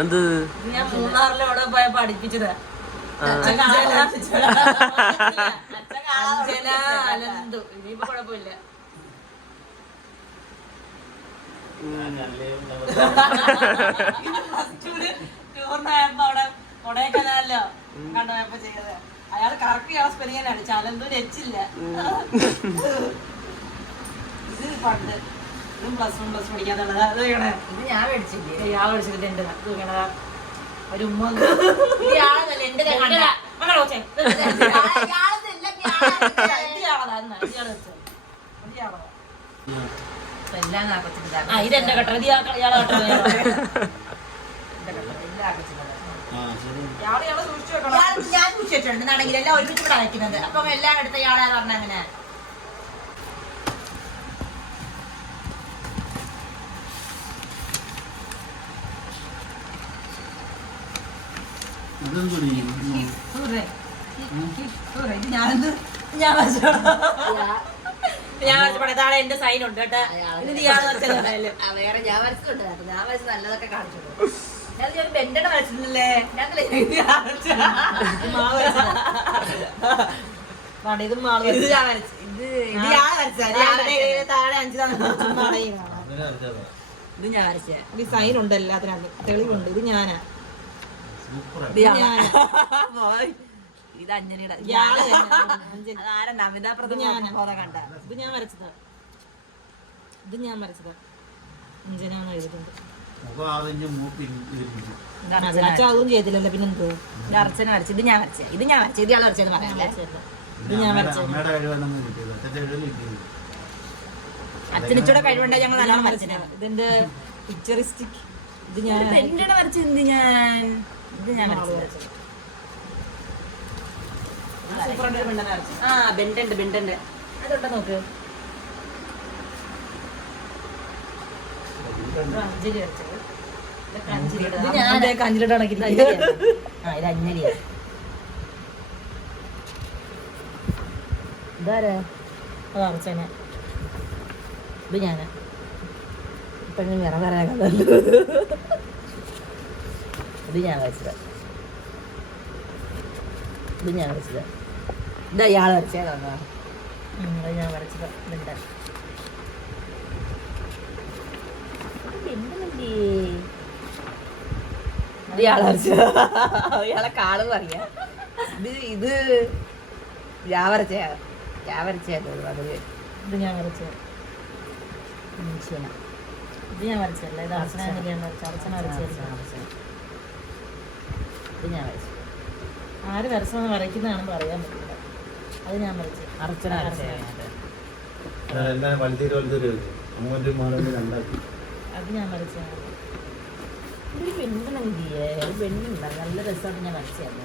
അത് ഞാൻ മൂന്നാറിലവിടെ പോയ പഠിപ്പിച്ചത് അലന്തു ഇനിയിപ്പോ കുഴപ്പമില്ല. ടൂറിനായപ്പോ അവിടെ കൊടൈക്കനാലിലോ കണ്ടുപോയപ്പോ ചെയ്തത്. അയാള് കറക്റ്റ് ഇയാളെ സ്പെല്ലിംഗ് അടിച്ചു. അലന്തൂര് എച്ചില്ല. ഇത് പണ്ട് ഇതും പ്ലസ് വൺ പഠിക്കാത്തുള്ളത്. അത് ഇത് ഞാൻ മേടിച്ചില്ലേ? ഇയാൾ മേടിച്ചിട്ട് എന്റെ ഒരു ഉമ്മ ഇതെന്റെ കട്ട ഇയാളെ ഞാൻ സൂക്ഷിച്ചിട്ടുണ്ട് ആണെങ്കിൽ എല്ലാം ഒരുമിച്ച് ഇവിടെ അയക്കുന്നത്. അപ്പം എല്ലാം എടുത്ത ഇയാളെ പറഞ്ഞ അങ്ങനെ ഞാൻ എന്റെ സൈൻ ഉണ്ട് കേട്ടോ. വേറെ ഞാൻ വരച്ചിട്ടുണ്ട്. ഞാൻ വരച്ച് നല്ലതൊക്കെ കാണിച്ചു. ഞാൻ ബെൻഡണ വരച്ചിട്ടില്ലേ? ഇത് ഞാൻ വരച്ചു. ഇത് ഞാൻ വരച്ച ഈ സൈൻ ഉണ്ട് എല്ലാത്തിനും തെളിവുണ്ട്. ഇത് ഞാനാ. ഇത് അഞ്ജലിയുടെ നമിത കണ്ട. ഇത് ഞാൻ വരച്ചതാ. അഞ്ജനാന്ന് എഴുതിയിട്ടുണ്ട്. അച്ഛാവും ചെയ്തില്ലല്ലോ. പിന്നെന്തോ അർച്ചന വരച്ചു. ഇത് ഞാൻ വരച്ചത്. ഇത് ഇയാൾ വരച്ചെന്ന് പറയാം. ഇത് ഞാൻ വരച്ചത്. അച്ഛനിച്ചൂടെ കഴിവുണ്ടായി ഞങ്ങൾ നല്ലോണം വരച്ചത്. ഇതിന്റെ പിക്ചറിസ്റ്റിക്. ഇത് ഞാൻ വരച്ചത്. ഇത് ഞാൻ വരച്ചത്. ആ ബെണ്ടുണ്ട്. അതൊണ്ട നോക്ക്. അഞ്ജലി വരച്ചത്. അഞ്ജലിയുടെ കണക്കില്ല. ഇത് അഞ്ജലിയാ. ഇതാരാ? അത് അർച്ചന. ഇത് ഞാനാ. ഇപ്പൊ വേറെ പറയാനല്ലോ. ഇത് ഞാൻ വരച്ചത്. ഇതാ ഇയാൾ വരച്ചതാ. ഞാൻ വരച്ചത്. ഇയാളെ വരച്ചത്. ഇയാളെ കാളും പറയാ. ഇത് ഞാൻ വരച്ചത്. അത് ഇത് ഞാൻ വരച്ചത്. ഇത് ഞാൻ വരച്ചല്ല. ഇത് അർച്ചന വരച്ചത്. ഇത് ഞാൻ വരച്ചു. ആര് വരച്ചതെന്ന് വരയ്ക്കുന്നതാണെന്ന് പറയാൻ പറ്റില്ല. അത് ഞാൻ വരച്ചു. അർച്ചന അത് ഞാൻ വരച്ചതാണ്. ഒരു പെണ്ണുണ്ടെങ്കിൽ പെണ്ണുണ്ടാകും. നല്ല രസമായിട്ട് ഞാൻ വരച്ചായിരുന്നു.